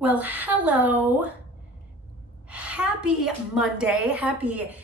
Well, hello. Happy Monday. Happy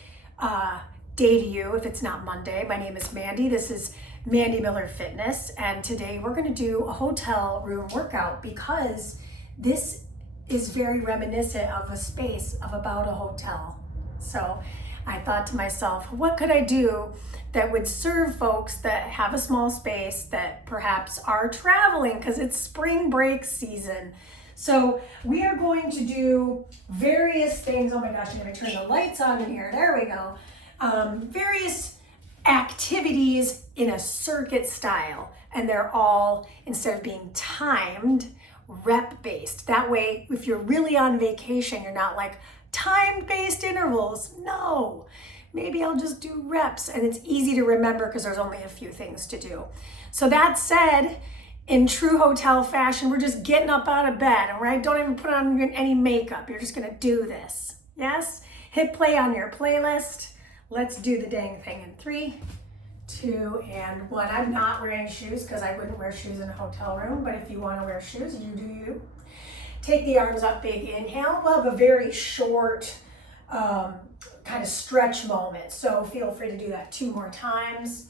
day to you if it's not Monday. My name is Mandee. This is Mandee Miller Fitness, and today we're going to do a hotel room workout because this is very reminiscent of a space of about a hotel. So I thought to myself, what could I do that would serve folks that have a small space that perhaps are traveling because it's spring break season. So we are going to do various things. Oh my gosh, I'm going to turn the lights on in here. There we go. Various activities in a circuit style. And they're all, instead of being timed, rep-based. That way, if you're really on vacation, you're not like time-based intervals. No, maybe I'll just do reps. And it's easy to remember because there's only a few things to do. So that said, in true hotel fashion, we're just getting up out of bed, all right? Don't even put on any makeup. You're just gonna do this, yes? Hit play on your playlist. Let's do the dang thing in 3, 2, and 1. I'm not wearing shoes because I wouldn't wear shoes in a hotel room, but if you wanna wear shoes, you do you. Take the arms up, big inhale. We'll have a very short kind of stretch moment, so feel free to do that 2 more times,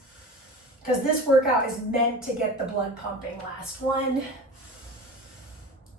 because this workout is meant to get the blood pumping. Last one.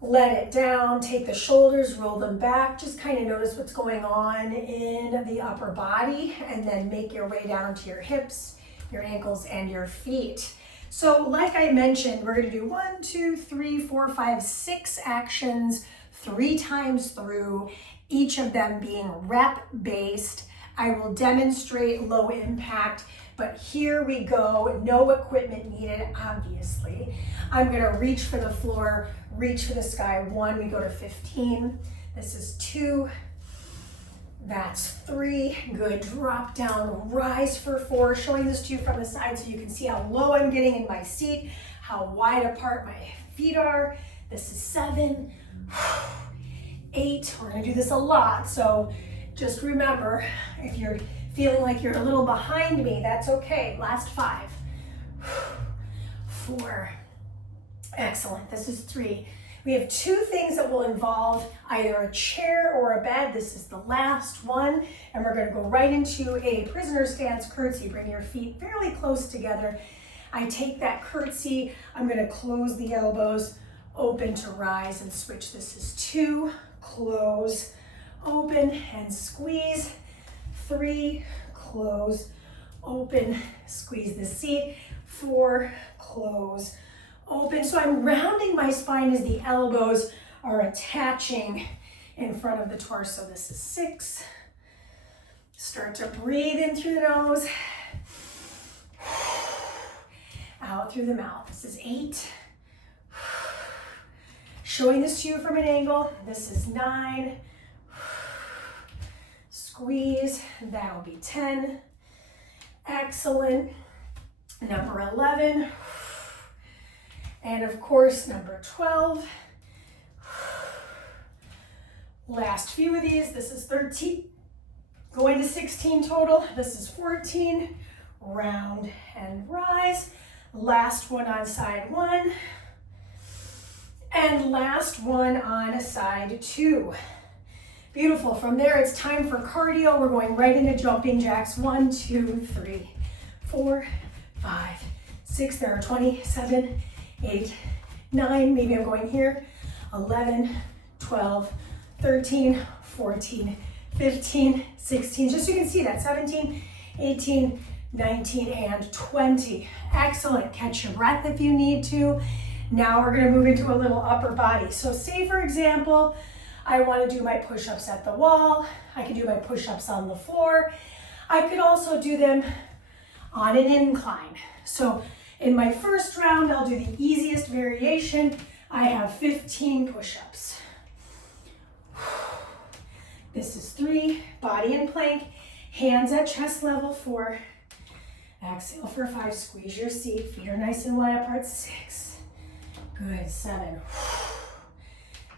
Let it down, take the shoulders, roll them back. Just kind of notice what's going on in the upper body, and then make your way down to your hips, your ankles, and your feet. So like I mentioned, we're gonna do 1, 2, 3, 4, 5, 6 actions 3 times through, each of them being rep-based. I will demonstrate low impact, but here we go, no equipment needed, obviously. I'm gonna reach for the floor, reach for the sky. 1, we go to 15. This is 2, that's 3. Good, drop down, rise for 4. Showing this to you from the side so you can see how low I'm getting in my seat, how wide apart my feet are. This is 7, 8. We're gonna do this a lot, so just remember, if you're feeling like you're a little behind me, that's okay. Last 5, 4, excellent. This is 3. We have 2 things that will involve either a chair or a bed. This is the last one, and we're gonna go right into a prisoner stance curtsy. Bring your feet fairly close together. I take that curtsy, I'm gonna close the elbows, open to rise and switch. This is 2, close, open and squeeze. 3, close, open, squeeze the seat. 4, close, open. So I'm rounding my spine as the elbows are attaching in front of the torso. This is 6. Start to breathe in through the nose, out through the mouth. This is 8. Showing this to you from an angle. This is 9. Squeeze, that'll be 10. Excellent. Number 11. And of course, number 12. Last few of these. This is 13. Going to 16 total. This is 14. Round and rise. Last one on side 1. And last one on side 2. Beautiful. From there, it's time for cardio. We're going right into jumping jacks. 1, 2, 3, 4, 5, 6. There are 20, 7, 8, 9. Maybe I'm going here. 11, 12, 13, 14, 15, 16. Just so you can see that. 17, 18, 19, and 20. Excellent. Catch your breath if you need to. Now we're going to move into a little upper body. So say, for example, I want to do my push-ups at the wall. I can do my push-ups on the floor. I could also do them on an incline. So in my first round, I'll do the easiest variation. I have 15 push-ups. This is 3, body in plank, hands at chest level. 4, exhale for 5, squeeze your seat, feet are nice and wide apart. 6, good, 7.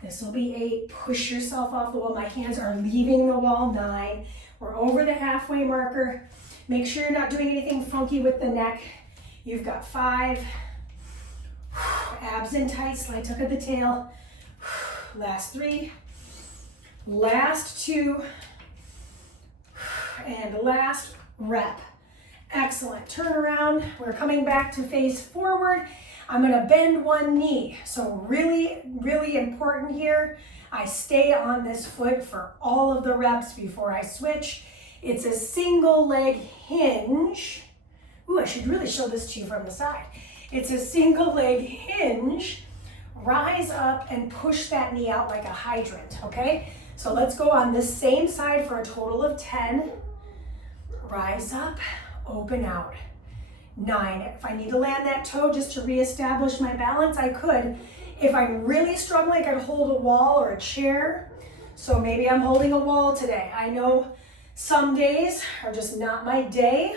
This will be 8. Push yourself off the wall. My hands are leaving the wall. 9. We're over the halfway marker. Make sure you're not doing anything funky with the neck. You've got 5. Abs in tight, slight tuck of the tail. Last 3. Last 2. And last rep. Excellent. Turn around. We're coming back to face forward. I'm going to bend one knee. So really, really important here. I stay on this foot for all of the reps before I switch. It's a single leg hinge. Ooh, I should really show this to you from the side. It's a single leg hinge. Rise up and push that knee out like a hydrant, okay? So let's go on this same side for a total of 10. Rise up, open out. 9. If I need to land that toe just to reestablish my balance, I could. If I'm really struggling, I could hold a wall or a chair. So maybe I'm holding a wall today. I know some days are just not my day,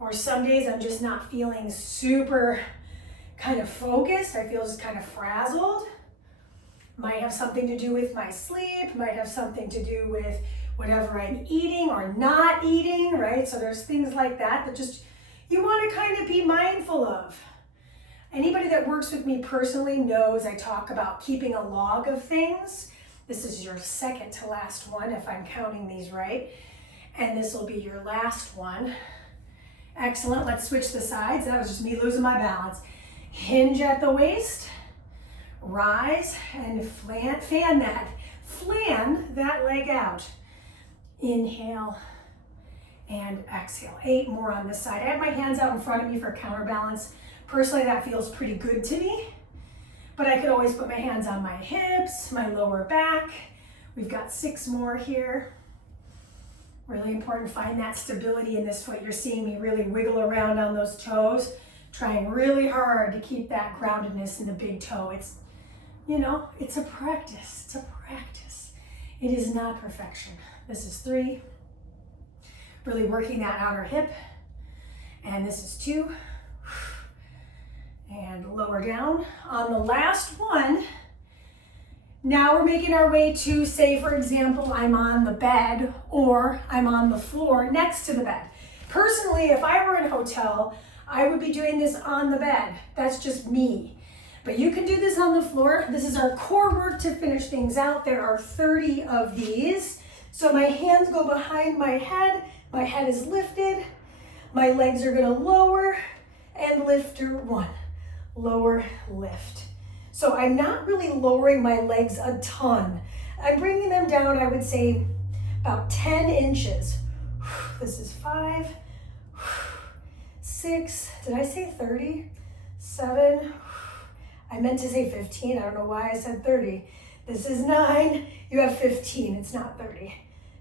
or some days I'm just not feeling super kind of focused. I feel just kind of frazzled. Might have something to do with my sleep, might have something to do with whatever I'm eating or not eating, right? So there's things like that that just you want to kind of be mindful of. Anybody that works with me personally knows I talk about keeping a log of things. This is your second to last one if I'm counting these right. And this will be your last one. Excellent. Let's switch the sides. That was just me losing my balance. Hinge at the waist. Rise and fan that leg out. Inhale and exhale. 8 more on this side. I have my hands out in front of me for counterbalance. Personally, that feels pretty good to me, but I could always put my hands on my hips, my lower back. We've got 6 more here. Really important, find that stability in this foot. You're seeing me really wiggle around on those toes, trying really hard to keep that groundedness in the big toe. It's, you know, it's a practice. It's a practice. It is not perfection. This is 3. Really working that outer hip. And this is 2. And lower down. On the last one, now we're making our way to, say, for example, I'm on the bed or I'm on the floor next to the bed. Personally, if I were in a hotel, I would be doing this on the bed. That's just me. But you can do this on the floor. This is our core work to finish things out. There are 30 of these. So my hands go behind my head is lifted. My legs are gonna lower and lift 1. Lower, lift. So I'm not really lowering my legs a ton. I'm bringing them down, I would say, about 10 inches. This is 5, 6, did I say 30? 7, I meant to say 15, I don't know why I said 30. This is 9, you have 15, it's not 30.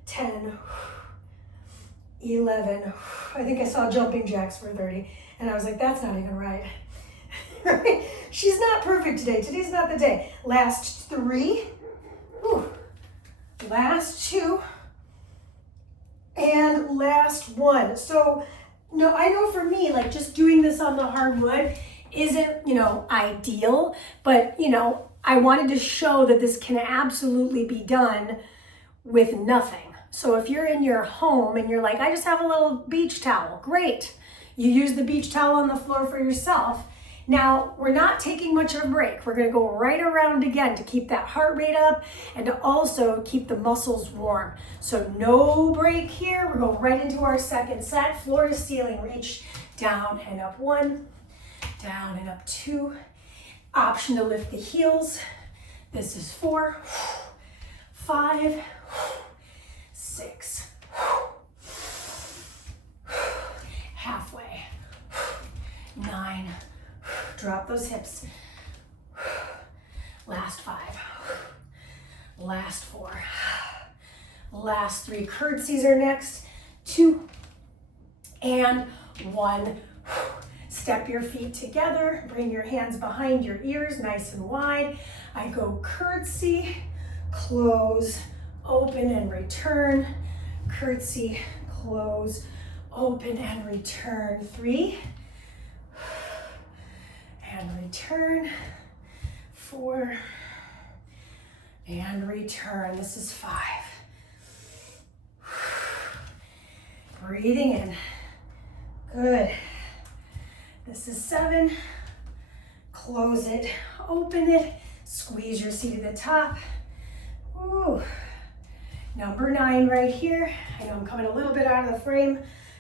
10, 11, I think I saw jumping jacks for 30, and I was like, that's not even right. She's not perfect today. Today's not the day. Last 3. Whew. Last 2. And last 1. So, no, I know for me, like just doing this on the hardwood isn't, ideal, but, I wanted to show that this can absolutely be done with nothing. So if you're in your home and you're like, I just have a little beach towel, great. You use the beach towel on the floor for yourself. Now, we're not taking much of a break. We're gonna go right around again to keep that heart rate up and to also keep the muscles warm. So no break here. We're going right into our second set. Floor to ceiling, reach down and up 1, down and up 2. Option to lift the heels. This is 4, 5, 6, halfway, 9, drop those hips. Last 5, last 4, last 3. Curtsies are next. 2 and 1. Step your feet together. Bring your hands behind your ears, nice and wide. I go curtsy, close, open and return. Curtsy, close, open and return. 3. And return. 4 and return. This is 5. Breathing in. Good. This is 7. Close it, open it, Squeeze your seat to the top. Ooh. Number 9 right here. I know I'm coming a little bit out of the frame,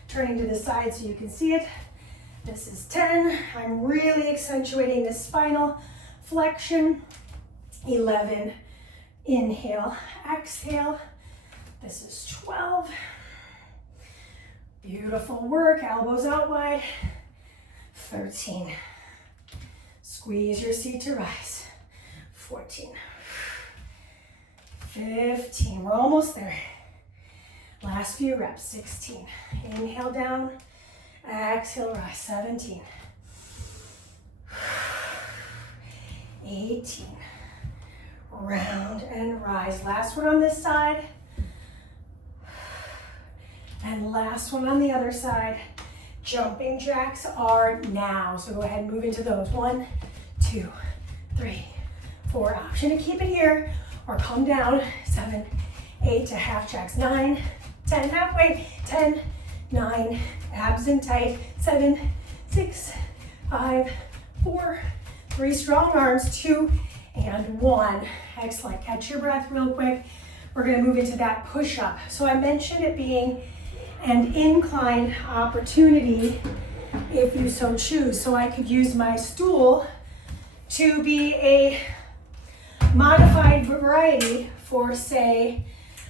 turning to the side so you can see it. This is 10. I'm really accentuating this spinal flexion. 11. Inhale, exhale. This is 12. Beautiful work, elbows out wide. 13. Squeeze your seat to rise. 14. 15. We're almost there. Last few reps. 16. Inhale down. Exhale, rise. 17. 18. Round and rise. Last one on this side. And last one on the other side. Jumping jacks are now. So go ahead and move into those. 1, 2, 3, 4. Option to keep it here or come down. 7, 8 to half jacks. 9, 10, halfway. 10, 9, abs in tight. 7, 6, 5, 4, 3, strong arms. 2 and 1. Excellent. Catch your breath real quick. We're going to move into that push-up. So I mentioned it being an incline opportunity if you so choose. So I could use my stool to be a modified variety for, say,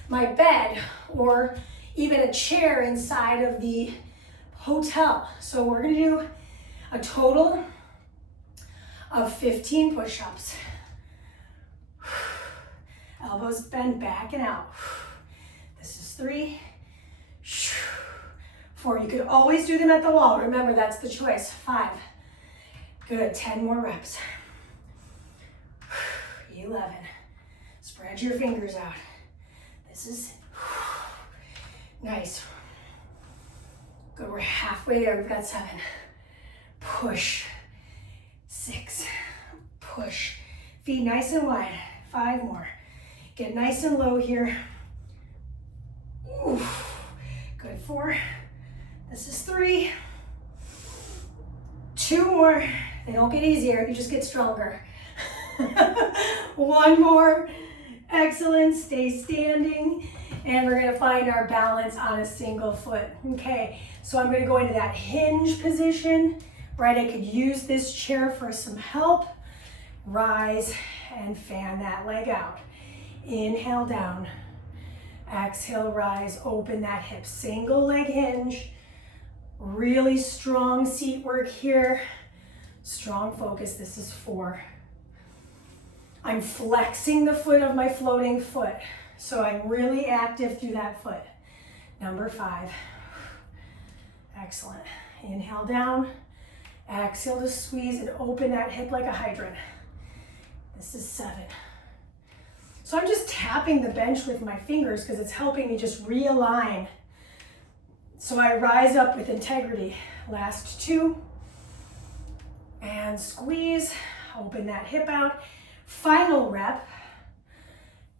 my bed or even a chair inside of the hotel. So we're going to do a total of 15 push-ups. Elbows bend back and out. This is 3. 4. You could always do them at the wall. Remember, that's the choice. 5. Good. 10 more reps. 11. Spread your fingers out. This is nice. Good. We're halfway there. We've got 7. Push. 6. Push. Feet nice and wide. 5 more. Get nice and low here. Oof. Good. 4. This is 3. 2 more. They don't get easier, you just get stronger. 1 more. Excellent. Stay standing. And we're going to find our balance on a single foot. Okay, so I'm going to go into that hinge position, right? I could use this chair for some help. Rise and fan that leg out. Inhale down. Exhale, rise, open that hip. Single leg hinge. Really strong seat work here. Strong focus. This is 4. I'm flexing the foot of my floating foot. So I'm really active through that foot. Number 5. Excellent. Inhale down. Exhale to squeeze and open that hip like a hydrant. This is 7. So I'm just tapping the bench with my fingers because it's helping me just realign. So I rise up with integrity. Last 2. And squeeze. Open that hip out. Final rep.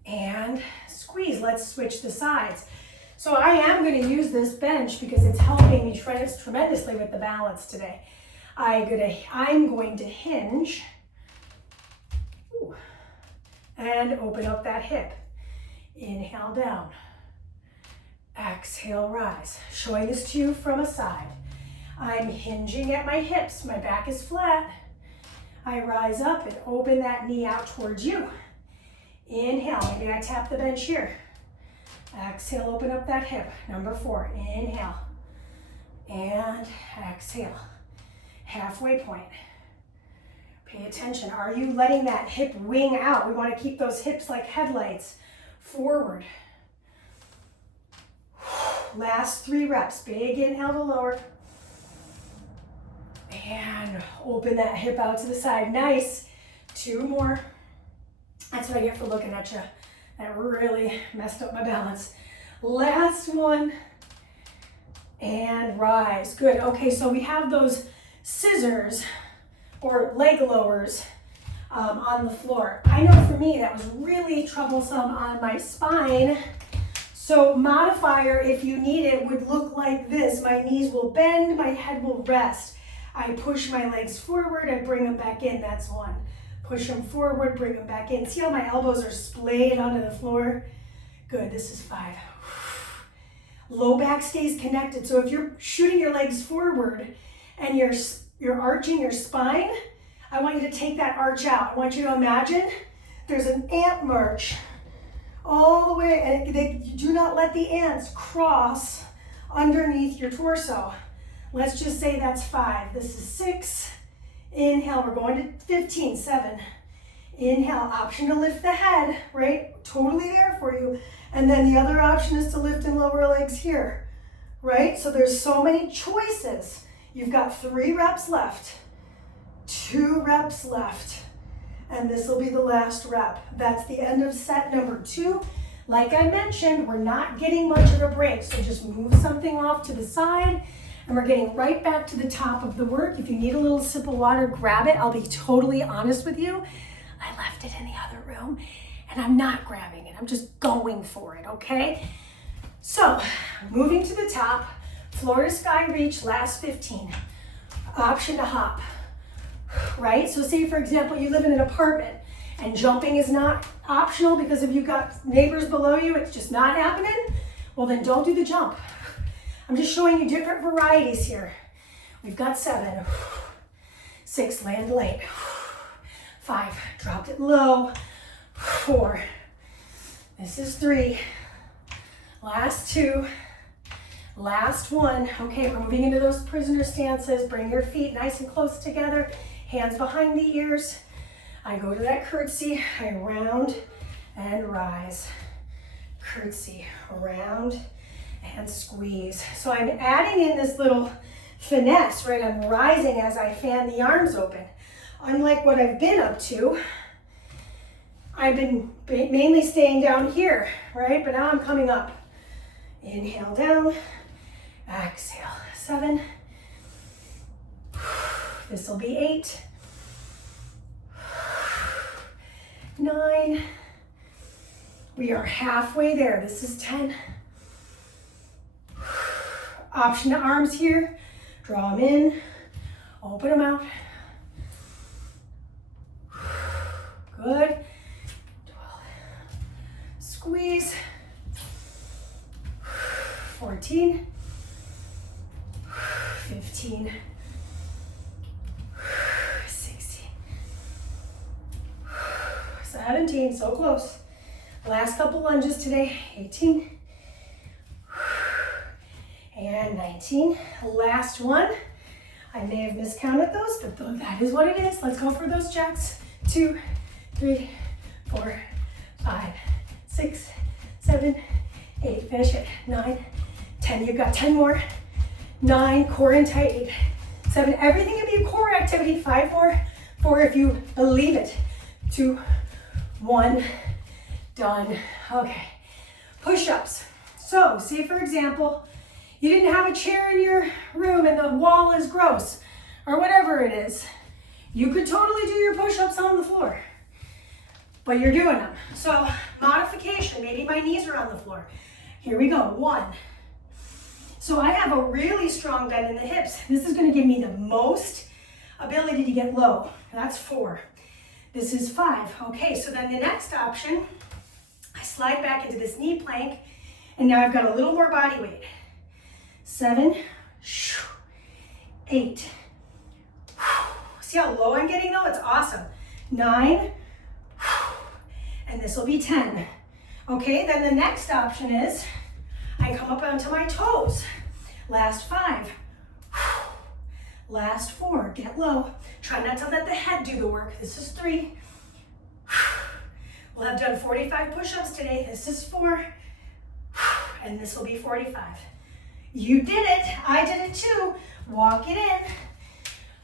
And squeeze. Let's switch the sides. So I am going to use this bench because it's helping me tremendously with the balance today. I'm going to hinge. Ooh. And open up that hip. Inhale down. Exhale, rise. Showing this to you from a side. I'm hinging at my hips. My back is flat. I rise up and open that knee out towards you. Inhale. Maybe I tap the bench here. Exhale, open up that hip. Number 4. Inhale. And exhale. Halfway point. Pay attention. Are you letting that hip wing out? We want to keep those hips like headlights forward. Last 3 reps. Big inhale to lower. And open that hip out to the side. Nice. 2 more. That's what I get for looking at you. That really messed up my balance. Last one. And rise. Good. Okay, so we have those scissors or leg lowers on the floor. I know for me that was really troublesome on my spine. So modifier, if you need it, would look like this. My knees will bend, my head will rest. I push my legs forward, I bring them back in, that's 1. Push them forward, bring them back in. See how my elbows are splayed onto the floor? Good, this is 5. Low back stays connected. So if you're shooting your legs forward and you're arching your spine, I want you to take that arch out. I want you to imagine there's an ant march all the way, and do not let the ants cross underneath your torso. Let's just say that's 5. This is 6. Inhale, we're going to 15, 7. Inhale, option to lift the head, right? Totally there for you. And then the other option is to lift and lower legs here, right? So there's so many choices. You've got 3 reps left, 2 reps left, and this will be the last rep. That's the end of set number 2. Like I mentioned, we're not getting much of a break, so just move something off to the side, and we're getting right back to the top of the work. If you need a little sip of water, grab it. I'll be totally honest with you. I left it in the other room, and I'm not grabbing it. I'm just going for it, okay? So, moving to the top, floor to sky reach, last 15. Option to hop, right? So say, for example, you live in an apartment, and jumping is not optional because if you've got neighbors below you, it's just not happening, well then don't do the jump. I'm just showing you different varieties here. We've got 7, 6, land light, 5, dropped it low, 4, this is 3, last 2, last 1. Okay, we're moving into those prisoner stances. Bring your feet nice and close together, hands behind the ears. I go to that curtsy, I round and rise. Curtsy, round and squeeze. So I'm adding in this little finesse, right? I'm rising as I fan the arms open. Unlike what I've been up to, I've been mainly staying down here, right? But now I'm coming up. Inhale down, exhale, 7. This will be 8. 9. We are halfway there. This is 10. Option to arms here. Draw them in, open them out. Good. 12. Squeeze. 14. 15. 16. 17, so close. Last couple lunges today. 18. And 19. Last one. I may have miscounted those, but that is what it is. Let's go for those jacks. 2, 3, 4, 5, 6, 7, 8. Finish it. 9, 10. You've got 10 more. 9, core and tight. 8, 7. Everything can be a core activity. 5 more. 4 if you believe it. 2, 1. Done. Okay. Push-ups. So, say for example, you didn't have a chair in your room and the wall is gross, or whatever it is. You could totally do your push-ups on the floor, but you're doing them. So, modification. Maybe my knees are on the floor. Here we go. 1. So I have a really strong bend in the hips. This is going to give me the most ability to get low. That's 4. This is 5. Okay, so then the next option, I slide back into this knee plank, and now I've got a little more body weight. 7, 8. See how low I'm getting though? It's awesome. 9, and this will be 10. Okay, then the next option is I come up onto my toes. Last 5. Last 4, get low. Try not to let the head do the work. This is 3. We'll have done 45 push-ups today. This is 4. And this will be 45. You did it. I did it too. Walk it in.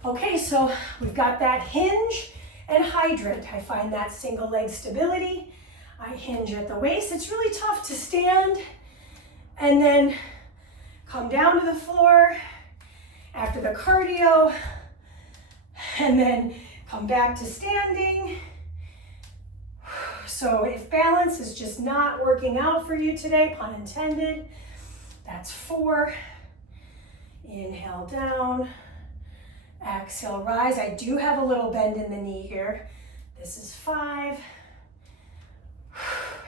Okay, so we've got that hinge and hydrant. I find that single leg stability. I hinge at the waist. It's really tough to stand and then come down to the floor after the cardio and then come back to standing. So if balance is just not working out for you today, pun intended, that's 4. Inhale down, exhale, rise. I do have a little bend in the knee here. This is 5.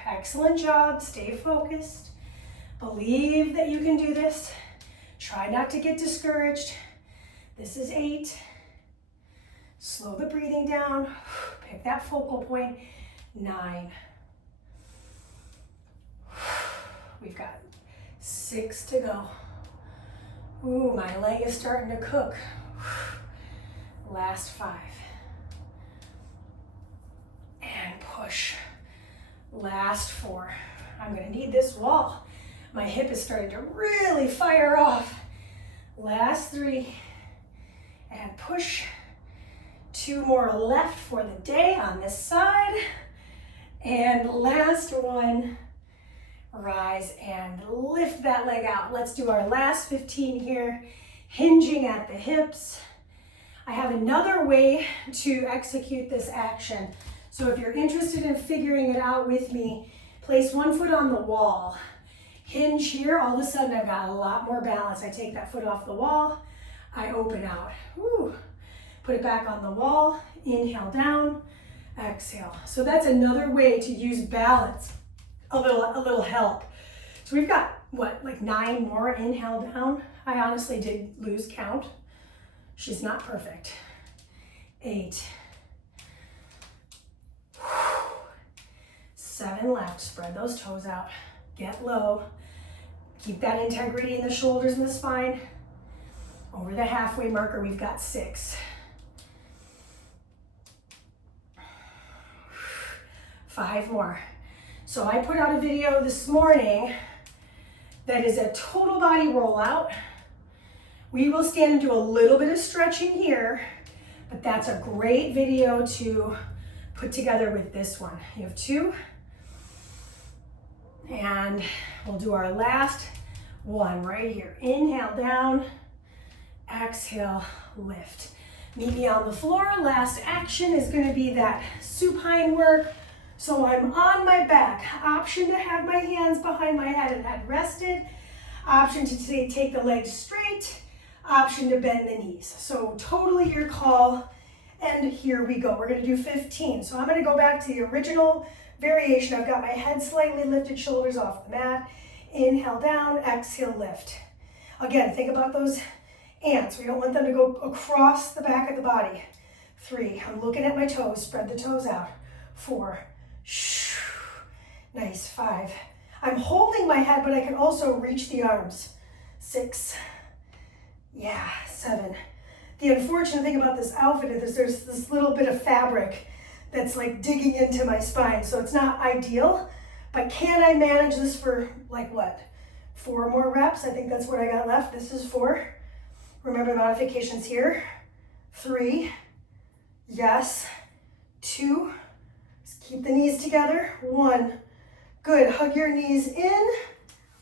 Excellent job. Stay focused. Believe that you can do this. Try not to get discouraged. This is 8. Slow the breathing down. Pick that focal point. 9. We've got 6 to go. Ooh, my leg is starting to cook. Last 5. And push. Last 4. I'm gonna need this wall. My hip is starting to really fire off. Last 3. And push. 2 more left for the day on this side. And last 1. Rise and lift that leg out. Let's do our last 15 here, hinging at the hips. I have another way to execute this action. So if you're interested in figuring it out with me, place one foot on the wall. Hinge here, all of a sudden I've got a lot more balance. I take that foot off the wall, I open out. Woo. Put it back on the wall, inhale down, exhale. So that's another way to use balance. A little help. So we've got, what, like 9 more inhale down? I honestly did lose count. She's not perfect. 8. 7 left. Spread those toes out. Get low. Keep that integrity in the shoulders and the spine. Over the halfway marker, we've got 6. 5 more. So I put out a video this morning that is a total body rollout. We will stand and do a little bit of stretching here, but that's a great video to put together with this one. You have 2. And we'll do our last one right here. Inhale down, exhale, lift. Meet me on the floor. Last action is going to be that supine work. So I'm on my back. Option to have my hands behind my head and head rested. Option to take the legs straight. Option to bend the knees. So totally your call. And here we go. We're going to do 15. So I'm going to go back to the original variation. I've got my head slightly lifted, shoulders off the mat. Inhale down, exhale, lift. Again, think about those ants. We don't want them to go across the back of the body. 3. I'm looking at my toes. Spread the toes out. 4. Nice. 5. I'm holding my head, but I can also reach the arms. 6. Yeah. 7. The unfortunate thing about this outfit is there's this little bit of fabric that's like digging into my spine, so it's not ideal, but can I manage this for like what? 4 more reps? I think that's what I got left. This is 4. Remember modifications here. 3. Yes. 2. Keep the knees together. 1. Good. Hug your knees in.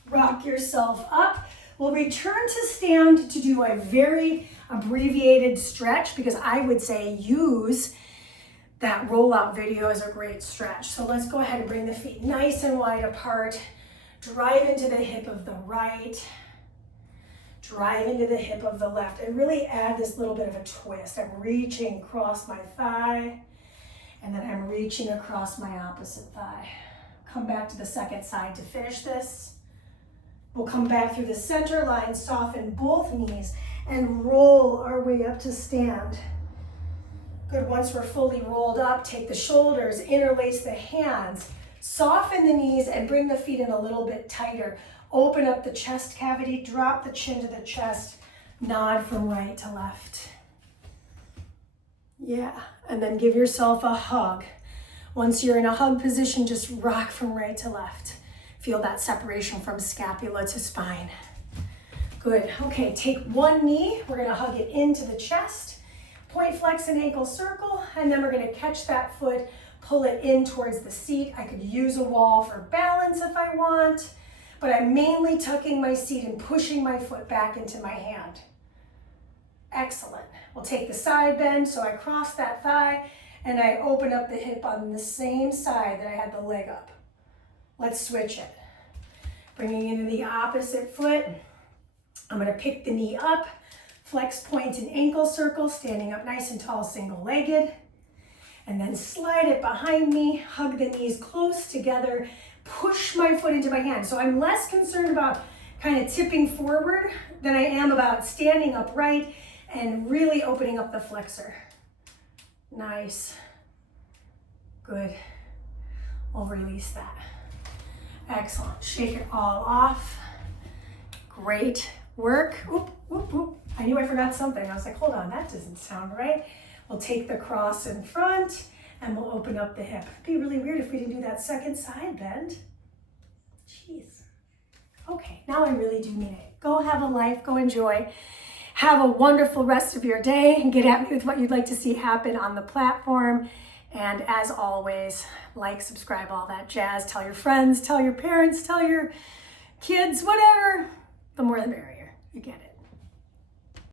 Rock yourself up. We'll return to stand to do a very abbreviated stretch because I would say use that rollout video as a great stretch. So let's go ahead and bring the feet nice and wide apart. Drive into the hip of the right. Drive into the hip of the left. And really add this little bit of a twist. I'm reaching across my thigh. And then I'm reaching across my opposite thigh. Come back to the second side to finish this. We'll come back through the center line, soften both knees, and roll our way up to stand. Good, once we're fully rolled up, take the shoulders, interlace the hands, soften the knees, and bring the feet in a little bit tighter. Open up the chest cavity, drop the chin to the chest, nod from right to left. Yeah, and then give yourself a hug. Once you're in a hug position, just rock from right to left. Feel that separation from scapula to spine. Good, okay, take one knee. We're gonna hug it into the chest. Point flex and ankle circle, and then we're gonna catch that foot, pull it in towards the seat. I could use a wall for balance if I want, but I'm mainly tucking my seat and pushing my foot back into my hand. Excellent. We'll take the side bend, so I cross that thigh, and I open up the hip on the same side that I had the leg up. Let's switch it. Bringing into the opposite foot. I'm gonna pick the knee up, flex point and ankle circle, standing up nice and tall, single-legged. and then slide it behind me, hug the knees close together, push my foot into my hand. So I'm less concerned about kind of tipping forward than I am about standing upright and really opening up the flexor. Nice. Good. We'll release that. Excellent. Shake it all off. Great work. Oop, oop, oop. I knew I forgot something. I was like, hold on, that doesn't sound right. We'll take the cross in front and we'll open up the hip. It'd be really weird if we didn't do that second side bend. Jeez. Okay, now I really do mean it. Go have a life, go enjoy. Have a wonderful rest of your day and get at me with what you'd like to see happen on the platform. And as always, like, subscribe, all that jazz. Tell your friends, tell your parents, tell your kids, whatever. The more the merrier. You get it.